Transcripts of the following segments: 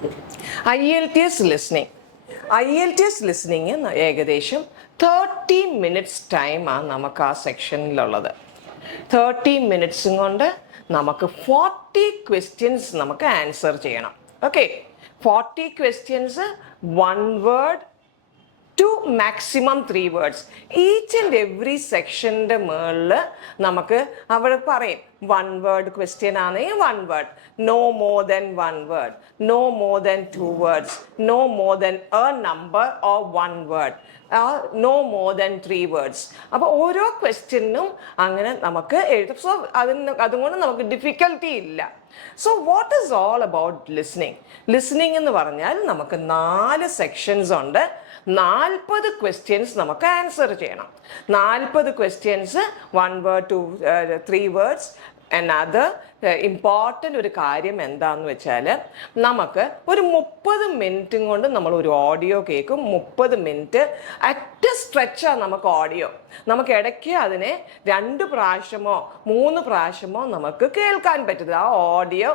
IELTS listening. IELTS listening ഏകദേശം 30 minutes ടൈമാണ് നമുക്ക് ആ സെക്ഷനിലുള്ളത്. 30 മിനിറ്റ്സും കൊണ്ട് നമുക്ക് 40 ക്വസ്റ്റ്യൻസ് നമുക്ക് ആൻസർ ചെയ്യണം. Okay, 40 questions 1 word to maximum 3 words. Each and every സെക്ഷൻ്റെ മുകളിൽ നമുക്ക് അവിടെ പറയും 1 വേർഡ് ക്വസ്റ്റ്യൻ ആണെങ്കിൽ 1 word, no more than 1 word, no more than 2 words, no more than a number or 1 word, no more than 3 words. അപ്പോൾ ഓരോ ക്വസ്റ്റ്യനും അങ്ങനെ നമുക്ക് എഴുതും. സോ അതുകൊണ്ട് നമുക്ക് ഡിഫിക്കൽട്ടി ഇല്ല. So what is all about listening? Listening എന്ന് പറഞ്ഞാൽ നമുക്ക് 4 സെക്ഷൻസ് ഉണ്ട്. 40 ക്വസ്റ്റ്യൻസ് നമുക്ക് ആൻസർ ചെയ്യണം. 40 questions 1 word to 3 words. another important ഒരു കാര്യം എന്താന്ന് വെച്ചാൽ നമുക്ക് ഒരു 30 മിനിറ്റും കൊണ്ട് നമ്മൾ ഒരു ഓഡിയോ കേൾക്കും. 30 മിനിറ്റ് അറ്റ് സ്ട്രെച്ചാണ് നമുക്ക് ഓഡിയോ. നമുക്ക് ഇടയ്ക്ക് അതിനെ 2 പ്രാവശ്യമോ 3 പ്രാവശ്യമോ നമുക്ക് കേൾക്കാൻ പറ്റുന്നത്. ആ ഓഡിയോ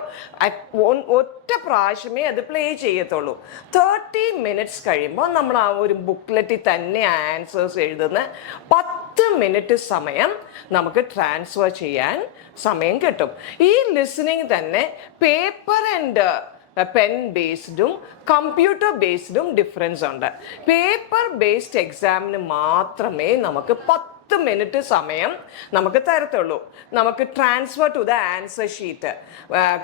ഒറ്റ പ്രാവശ്യമേ അത് പ്ലേ ചെയ്യത്തുള്ളൂ. 30 മിനിറ്റ്സ് കഴിയുമ്പോൾ നമ്മൾ ആ ഒരു ബുക്ക്ലെറ്റിൽ തന്നെ ആൻസേഴ്സ് എഴുതുന്ന 10 മിനിറ്റ് സമയം നമുക്ക് ട്രാൻസ്ഫർ ചെയ്യാൻ സമയം കിട്ടും. ഈ ലിസണിങ് തന്നെ പേപ്പർ ആൻഡ് പെൻ ബേസ്ഡും കമ്പ്യൂട്ടർ ബേസ്ഡും ഡിഫറൻസ് ഉണ്ട്. പേപ്പർ ബേസ്ഡ് എക്സാമിന് മാത്രമേ നമുക്ക് 10 മിനിറ്റ് സമയം നമുക്ക് തരത്തുള്ളൂ. നമുക്ക് transfer to the answer sheet.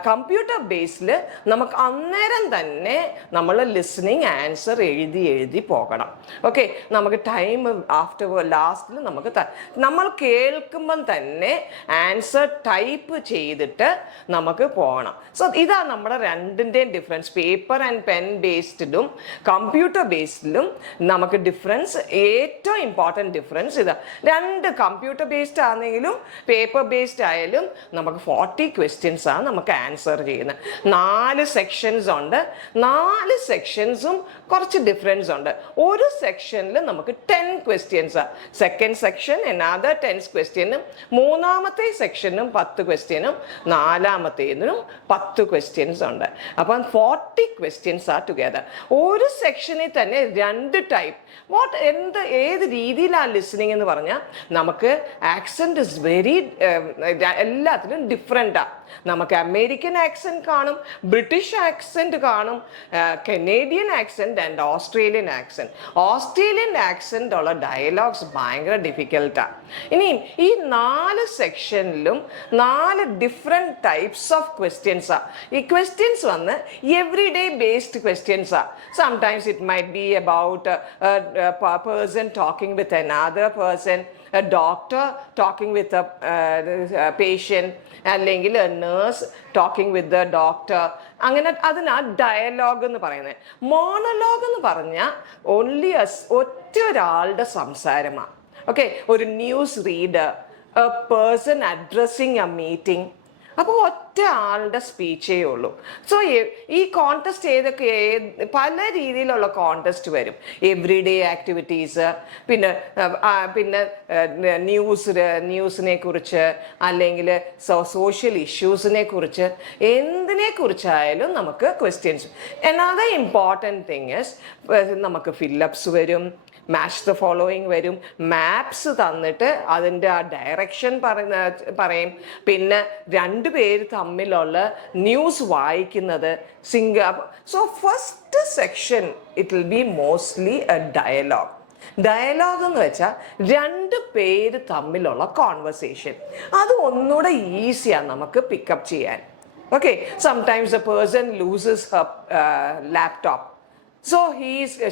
Computer ബേസിൽ നമുക്ക് അന്നേരം തന്നെ നമ്മൾ ലിസണിങ് ആൻസർ എഴുതി പോകണം. ഓക്കെ, നമുക്ക് ടൈം ആഫ്റ്റർ ലാസ്റ്റിൽ നമുക്ക് നമ്മൾ കേൾക്കുമ്പം തന്നെ ആൻസർ ടൈപ്പ് ചെയ്തിട്ട് നമുക്ക് പോകണം. സോ ഇതാണ് നമ്മുടെ രണ്ടിൻ്റെയും ഡിഫറൻസ്. പേപ്പർ ആൻഡ് പെൻ ബേസ്ഡിലും കമ്പ്യൂട്ടർ ബേസ്ഡിലും നമുക്ക് ഡിഫറൻസ്, ഏറ്റവും ഇമ്പോർട്ടൻറ്റ് ഡിഫറൻസ് ഇതാ. 2 കമ്പ്യൂട്ടർ ബേസ്ഡ് ആണെങ്കിലും പേപ്പർ ബേസ്ഡ് ആയാലും നമുക്ക് 40 ക്വസ്റ്റ്യൻസ് ആണ് നമുക്ക് ആൻസർ ചെയ്യുന്നത്. 4 സെക്ഷൻസ് ഉണ്ട്. 4 സെക്ഷൻസും കുറച്ച് ഡിഫറൻസ് ഉണ്ട്. ഒരു സെക്ഷനിൽ നമുക്ക് 10 ക്വസ്റ്റ്യൻസ്, സെക്കൻഡ് സെക്ഷൻ another 10 ക്വസ്റ്റ്യനും, 3-ാമത്തെ സെക്ഷനും 10 ക്വസ്റ്റ്യനും, 4-ാമത്തേതിനും 10 ക്വസ്റ്റ്യൻസ് ഉണ്ട്. അപ്പം 40 ക്വസ്റ്റ്യൻസ് ആർ ടുഗെദർ. ഒരു സെക്ഷനിൽ തന്നെ 2 ടൈപ്പ്. ഏത് രീതിയിലാണ് ലിസണിങ് എന്ന് പറഞ്ഞാൽ നമുക്ക് ആക്സെന്റ് ഇസ് വെരി, എല്ലാത്തിനും ഡിഫറെൻറ്റാണ്. നമുക്ക് അമേരിക്കൻ ആക്സെന്റ് കാണും, ബ്രിട്ടീഷ് ആക്സെന്റ് കാണും, Canadian accent and Australian accent. Australian accent ഉള്ള ഡയലോഗ്സ് ഭയങ്കര ഡിഫിക്കൽട്ടാണ്. ഇനിയും ഈ 4 സെക്ഷനിലും 4 ഡിഫറെൻറ്റ് ടൈപ്സ് ഓഫ് ക്വസ്റ്റ്യൻസാണ്. ഈ ക്വസ്റ്റ്യൻസ് വന്ന് എവറി ഡേ ബേസ്ഡ് ക്വസ്റ്റ്യൻസാണ്. Sometimes it might be about person talking with another person, a doctor talking with a patient, അല്ലെങ്കിൽ a nurse talking with the doctor. അങ്ങനെ അതിനാണ് ഡയലോഗ് എന്ന് പറയുന്നത്. മോണോലോഗ് എന്ന് പറഞ്ഞാൽ ഓൺലി ഒറ്റ ഒരാളുടെ സംസാരമാണ്. ഓക്കെ, ഒരു news reader, A person addressing A meeting. അപ്പോൾ ഒറ്റ ആളുടെ സ്പീച്ചേ ഉള്ളൂ. സോ ഈ കോൺടെസ്റ്റ് ഏതൊക്കെ പല രീതിയിലുള്ള കോൺടെസ്റ്റ് വരും. എവ്രി ഡേ ആക്ടിവിറ്റീസ്, പിന്നെ ന്യൂസിനെ കുറിച്ച്, അല്ലെങ്കിൽ സോഷ്യൽ ഇഷ്യൂസിനെ കുറിച്ച്, എന്തിനെ കുറിച്ചായാലും നമുക്ക് questions. another important thing is നമുക്ക് ഫില്ലപ്സ് വരും, മാച്ച് ദ ഫോളോയിങ് വരും, മാപ്സ് തന്നിട്ട് അതിൻ്റെ ആ ഡയറക്ഷൻ പറയും. പിന്നെ 2 പേര് തമ്മിലുള്ള ന്യൂസ് വായിക്കുന്നത് so first section it will be mostly a dialogue. Dialogue എന്ന് വെച്ചാൽ 2 പേര് തമ്മിലുള്ള കോൺവെർസേഷൻ. അത് ഒന്നുകൂടെ ഈസിയാണ് നമുക്ക് പിക്കപ്പ് ചെയ്യാൻ. Okay, sometimes A person loses Har laptop. So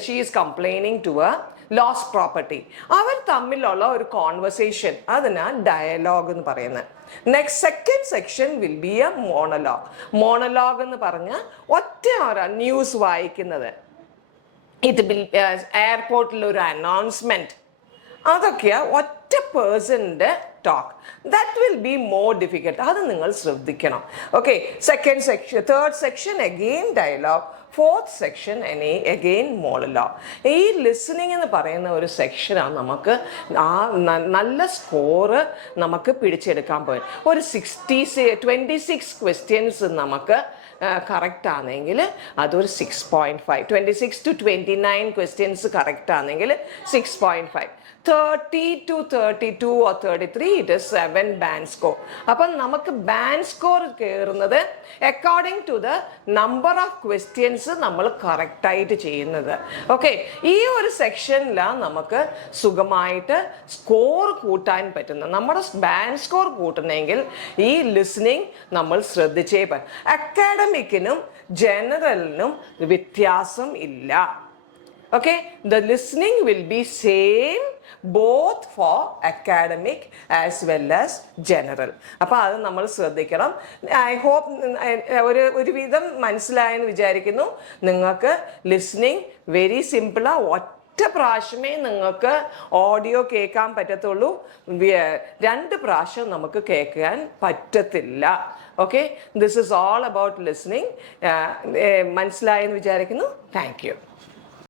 she is complaining to a lost property. അവർ തമ്മിലുള്ള ഒരു കോൺവെർസേഷൻ, അതിനാണ് ഡയലോഗ് എന്ന് പറയുന്നത്. Next second section will be A monologue. Monologue എന്ന് പറഞ്ഞാൽ ഒറ്റ ന്യൂസ് വായിക്കുന്നത്. ഇത് എയർപോർട്ടിൽ ഒരു അനൗൺസ്മെന്റ്, അതൊക്കെയാ ഒറ്റ പേഴ്സണിന്റെ talk. That will be more difficult. അത് നിങ്ങൾ ശ്രദ്ധിക്കണം. Okay, second section, third section again dialogue, fourth section again monologue. ഈ ലിസണിങ് എന്ന് പറയുന്ന ഒരു സെക്ഷനാണ് നമുക്ക് ആ നല്ല സ്കോറ് നമുക്ക് പിടിച്ചെടുക്കാൻ പോയി. ഒരു 26 ക്വസ്റ്റ്യൻസ് നമുക്ക് കറക്റ്റ് ആണെങ്കിൽ അതൊരു 6.5. 26 to 29 ക്വസ്റ്റ്യൻസ് കറക്റ്റ് ആണെങ്കിൽ 6.5. 30 to 32 or 33 it is 7 band score. അപ്പം നമുക്ക് ബാൻഡ് സ്കോർ കയറുന്നത് according to the number of questions നമ്മൾ കറക്റ്റായിട്ട് ചെയ്യുന്നത്. ഓക്കെ, ഈ ഒരു സെക്ഷനിലാണ് നമുക്ക് സുഖമായിട്ട് സ്കോർ കൂട്ടാൻ പറ്റുന്നത്. നമ്മുടെ ബാൻഡ് സ്കോർ കൂട്ടണമെങ്കിൽ ഈ ലിസണിങ് നമ്മൾ ശ്രദ്ധിച്ചേ പറ്റും. അക്കാഡമിക്കിനും ജനറലിനും വ്യത്യാസം ഇല്ല. Okay, the listening will be same both for academic as well as general. അപ്പോൾ അത് നമ്മൾ ശ്രദ്ധിക്കണം. ഐ ഹോപ്പ് ഒരുവിധം മനസ്സിലായെന്ന് വിചാരിക്കുന്നു. നിങ്ങൾക്ക് ലിസണിങ് വെരി സിമ്പിളാണ്. ഒറ്റ പ്രാവശ്യമേ നിങ്ങൾക്ക് ഓഡിയോ കേൾക്കാൻ പറ്റത്തുള്ളൂ. 2 പ്രാവശ്യം നമുക്ക് കേൾക്കാൻ പറ്റത്തില്ല. Okay, this is all about listening. മനസ്സിലായെന്ന് വിചാരിക്കുന്നു. Thank you.